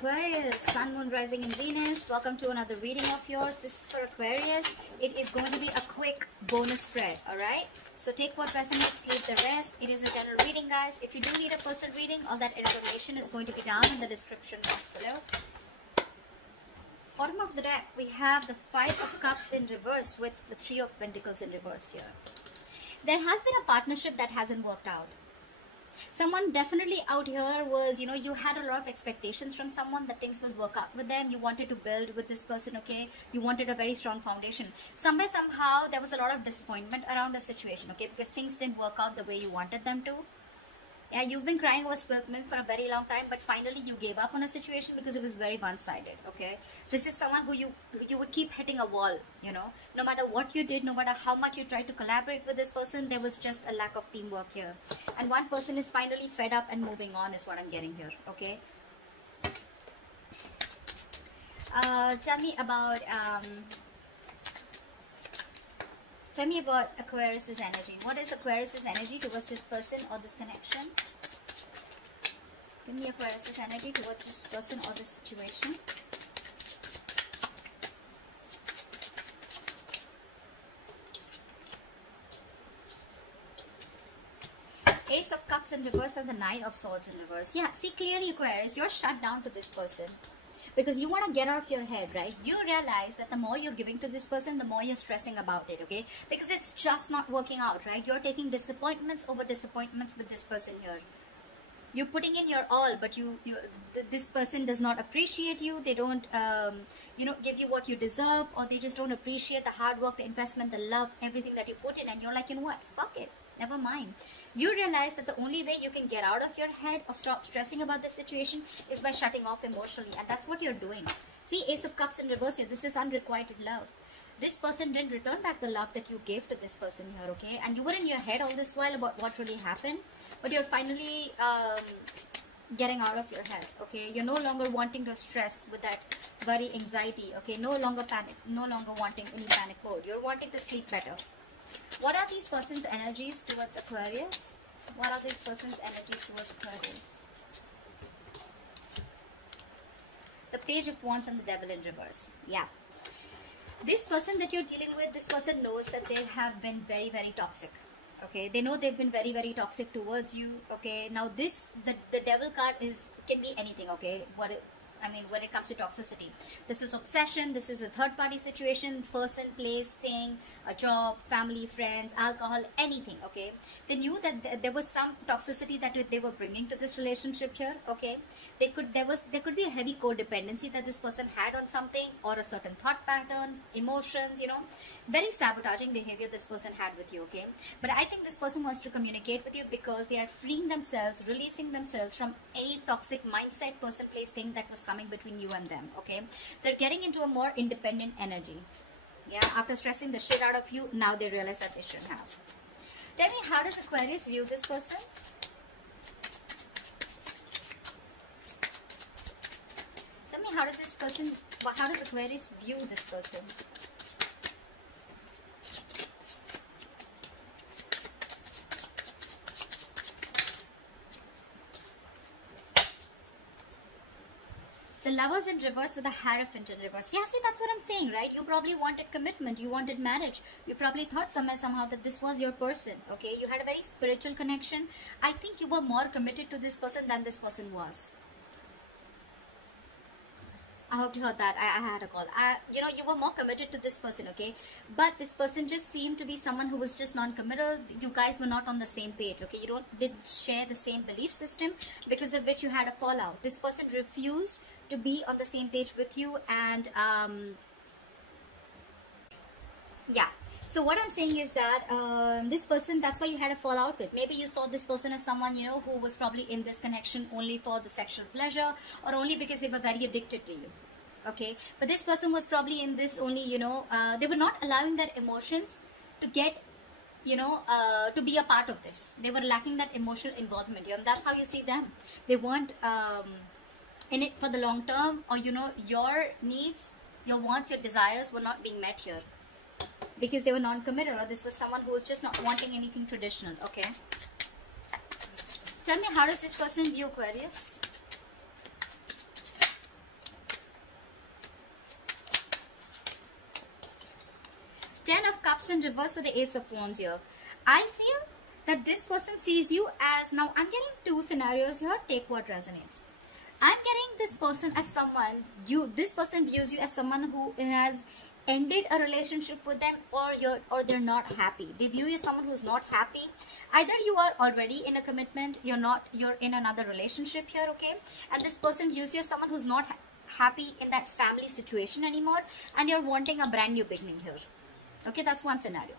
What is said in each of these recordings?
Aquarius, Sun, Moon, Rising and Venus. Welcome to another reading of yours. This is for Aquarius. It is going to be a quick bonus spread, alright? So take what resonates, leave the rest. It is a general reading, guys. If you do need a personal reading, all that information is going to be down in the description box below. Bottom of the deck, we have the Five of Cups in reverse with the Three of Pentacles in reverse here. There has been a partnership that hasn't worked out. Someone definitely out here was, you had a lot of expectations from someone that things will work out with them. You wanted to build with this person, okay? You wanted a very strong foundation. Somewhere, somehow, there was a lot of disappointment around the situation, okay? Because things didn't work out the way you wanted them to. Yeah, you've been crying over spilt milk for a very long time, but finally you gave up on a situation because it was very one-sided, okay? This is someone who you would keep hitting a wall, no matter what you did, no matter how much you tried to collaborate with this person, there was just a lack of teamwork here. And one person is finally fed up and moving on is what I'm getting here, okay? Tell me about Aquarius's energy. What is Aquarius's energy towards this person or this connection? Give me Aquarius's energy towards this person or this situation. Ace of Cups in reverse and the Knight of Swords in reverse. Yeah, see clearly, Aquarius, you're shut down to this person. Because you want to get out of your head, right? You realize that the more you're giving to this person, the more you're stressing about it, okay? Because it's just not working out, right? You're taking disappointments over disappointments with this person here. You're putting in your all, but this person does not appreciate you. They don't, give you what you deserve, or they just don't appreciate the hard work, the investment, the love, everything that you put in. And you're like, you know what? Fuck it. Never mind. You realize that the only way you can get out of your head or stop stressing about this situation is by shutting off emotionally. And that's what you're doing. See, Ace of Cups in reverse here. This is unrequited love. This person didn't return back the love that you gave to this person here, okay? And you were in your head all this while about what really happened. But you're finally getting out of your head, okay? You're no longer wanting to stress with that worry, anxiety, okay? No longer panic. No longer wanting any panic mode. You're wanting to sleep better. What are these person's energies towards Aquarius? What are these person's energies towards Aquarius? The Page of Wands and the Devil in reverse. Yeah. This person that you're dealing with, this person knows that they have been very, very toxic. Okay, they know they've been very, very toxic towards you. Okay, now the Devil card can be anything. Okay, when it comes to toxicity, this is obsession, this is a third-party situation, person, place, thing, a job, family, friends, alcohol, anything, okay? They knew that there was some toxicity that they were bringing to this relationship here, okay? There could be a heavy codependency that this person had on something, or a certain thought pattern, emotions, very sabotaging behavior this person had with you, okay? But I think this person wants to communicate with you because they are freeing themselves, releasing themselves from any toxic mindset, person, place, thing that was coming between you and them, okay? They're getting into a more independent energy. Yeah, after stressing the shit out of you, now they realize that they shouldn't have. Tell me, how does Aquarius view this person? Tell me, how does Aquarius view this person? The Lovers in reverse with the Hierophant in reverse. Yeah, see, that's what I'm saying, right? You probably wanted commitment. You wanted marriage. You probably thought somehow that this was your person, okay? You had a very spiritual connection. I think you were more committed to this person than this person was. I hope you heard that. I had a call. You were more committed to this person, okay? But this person just seemed to be someone who was just non-committal. You guys were not on the same page, okay? You didn't share the same belief system, because of which you had a fallout. This person refused to be on the same page with you, and yeah. So what I'm saying is that this person, that's why you had a fallout with. Maybe you saw this person as someone, who was probably in this connection only for the sexual pleasure, or only because they were very addicted to you. Okay? But this person was probably in this only, they were not allowing their emotions to get, to be a part of this. They were lacking that emotional involvement. And that's how you see them. They weren't in it for the long term, or, your needs, your wants, your desires were not being met here. Because they were non-committed, or this was someone who was just not wanting anything traditional, okay? Tell me, how does this person view Aquarius? in reverse with the Ace of Wands here. I feel that this person sees you as, now I'm getting two scenarios here, take what resonates. I'm getting this person as someone, this person views you as someone who has ended a relationship with them, or they're not happy. They view you as someone who's not happy. Either you are already in a commitment, you're in another relationship here, okay? And this person views you as someone who's not happy in that family situation anymore, and you're wanting a brand new beginning here. Okay, that's one scenario.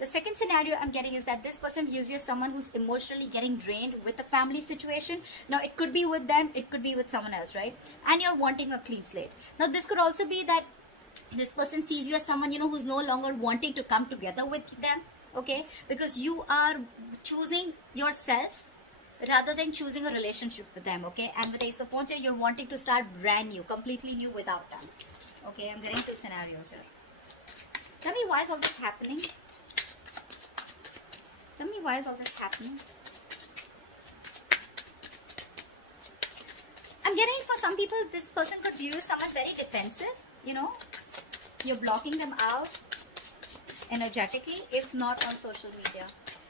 The second scenario I'm getting is that this person views you as someone who's emotionally getting drained with the family situation. Now, it could be with them, it could be with someone else, right? And you're wanting a clean slate. Now, this could also be that this person sees you as someone, you know, who's no longer wanting to come together with them, okay? Because you are choosing yourself rather than choosing a relationship with them, okay? And with Ace of Wands here, you're wanting to start brand new, completely new without them. Okay, I'm getting two scenarios here. Tell me, why is all this happening? Tell me, why is all this happening? I'm getting, for some people, this person could view someone very defensive, you know. You're blocking them out energetically, if not on social media.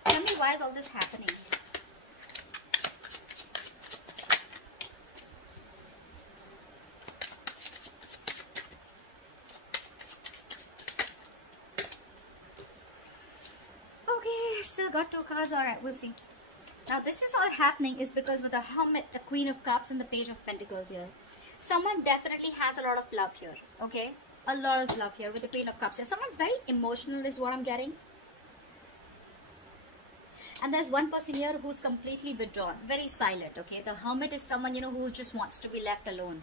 Tell me, why is all this happening? Okay, still got two cards. Alright, we'll see. Now, this is all happening is because with the Hermit, the Queen of Cups, and the Page of Pentacles here, someone definitely has a lot of love here, okay? A lot of love here with the Queen of Cups here. Someone's very emotional is what I'm getting. And there's one person here who's completely withdrawn, very silent, okay? The Hermit is someone, you know, who just wants to be left alone,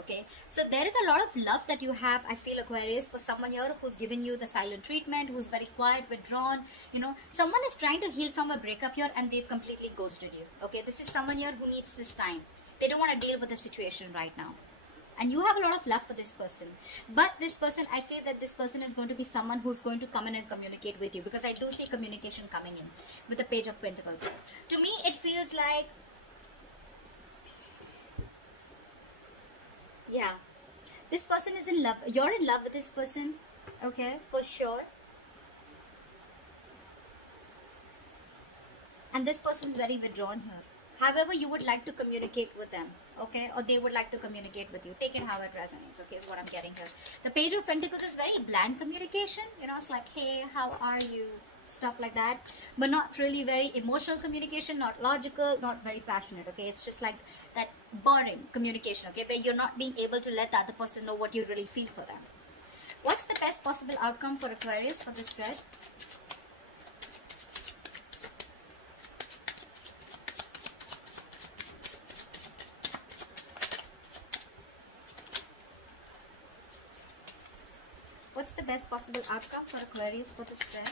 okay? So there is a lot of love that you have, I feel, Aquarius, for someone here who's giving you the silent treatment, who's very quiet, withdrawn, you know. Someone is trying to heal from a breakup here and they've completely ghosted you, okay? This is someone here who needs this time. They don't want to deal with the situation right now. And you have a lot of love for this person. But this person, I feel that this person is going to be someone who's going to come in and communicate with you. Because I do see communication coming in with the Page of Pentacles. To me, it feels like, yeah, this person is in love. You're in love with this person, okay, for sure. And this person is very withdrawn here. However, you would like to communicate with them, okay? Or they would like to communicate with you. Take it how it resonates, okay, is what I'm getting here. The Page of Pentacles is very bland communication. You know, it's like, hey, how are you? Stuff like that. But not really very emotional communication, not logical, not very passionate, okay? It's just like that boring communication, okay? Where you're not being able to let the other person know what you really feel for them. What's the best possible outcome for Aquarius for this spread? What's the best possible outcome for Aquarius for this spread?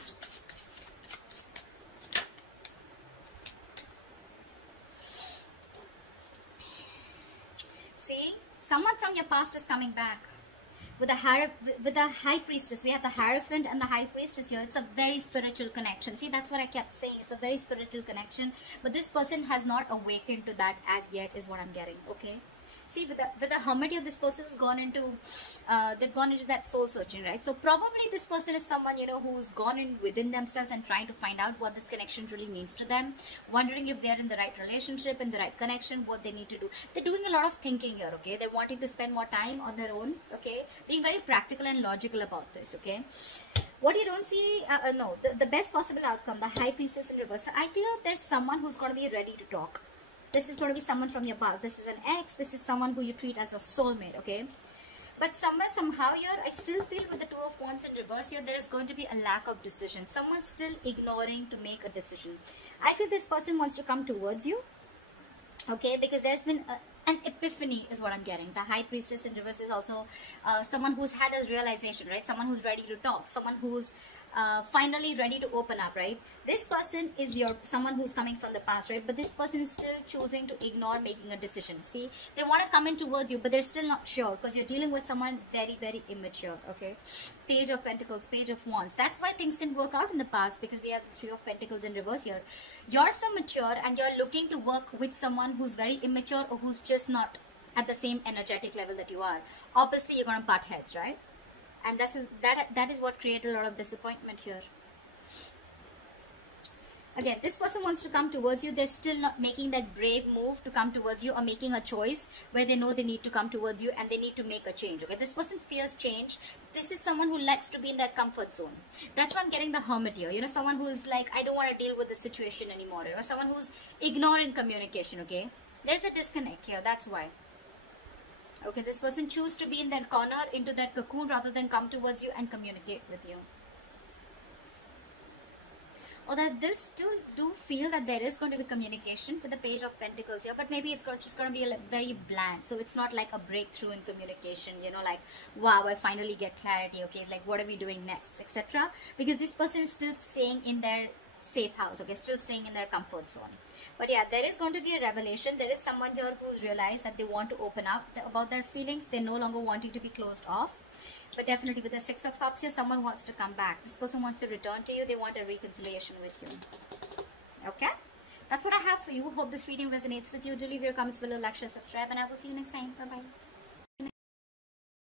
See, someone from your past is coming back. With the High Priestess, we have the Hierophant and the High Priestess here. It's a very spiritual connection. See, that's what I kept saying. It's a very spiritual connection. But this person has not awakened to that as yet, is what I'm getting, okay? See, with the Hermit here, this person's gone into, they've gone into that soul searching, right? So probably this person is someone, you know, who's gone in within themselves and trying to find out what this connection really means to them. Wondering if they're in the right relationship, in the right connection, what they need to do. They're doing a lot of thinking here, okay? They're wanting to spend more time on their own, okay? Being very practical and logical about this, okay? What you don't see, the best possible outcome, the High Priestess in reverse. I feel there's someone who's going to be ready to talk. This is going to be someone from your past. This is an ex. This is someone who you treat as a soulmate, okay? But somehow here, I still feel with the Two of Wands in reverse here, there is going to be a lack of decision. Someone's still ignoring to make a decision. I feel this person wants to come towards you, okay? Because there's been an epiphany is what I'm getting. The High Priestess in reverse is also someone who's had a realization, right? Someone who's ready to talk. Someone who's finally ready to open up, right? This person is someone who's coming from the past, right? But this person is still choosing to ignore making a decision. See, they want to come in towards you, but they're still not sure because you're dealing with someone very, very immature, okay? Page of Pentacles, Page of Wands. That's why things can work out in the past, because we have the Three of Pentacles in reverse here. You're so mature and you're looking to work with someone who's very immature or who's just not at the same energetic level that you are. Obviously, you're going to butt heads, right? And that is what creates a lot of disappointment here. Again, this person wants to come towards you. They're still not making that brave move to come towards you, or making a choice where they know they need to come towards you and they need to make a change. Okay, this person fears change. This is someone who likes to be in that comfort zone. That's why I'm getting the Hermit here. You know, someone who's like, I don't want to deal with the situation anymore. Or someone who's ignoring communication. Okay, there's a disconnect here. That's why. Okay, this person chooses to be in that corner, into that cocoon, rather than come towards you and communicate with you. Or that they'll still do feel that there is going to be communication with the Page of Pentacles here, but maybe it's just going to be very bland. So it's not like a breakthrough in communication, you know, like, wow, I finally get clarity. Okay, like, what are we doing next, etc. Because this person is still staying in their safe house. Okay, still staying in their comfort zone. But yeah, there is going to be a revelation. There is someone here who's realized that they want to open up about their feelings. They're no longer wanting to be closed off. But definitely with the Six of Cups here, someone wants to come back. This person wants to return to you. They want a reconciliation with you. Okay? That's what I have for you. Hope this reading resonates with you. Do leave your comments below, like, share, subscribe, and I will see you next time. Bye-bye.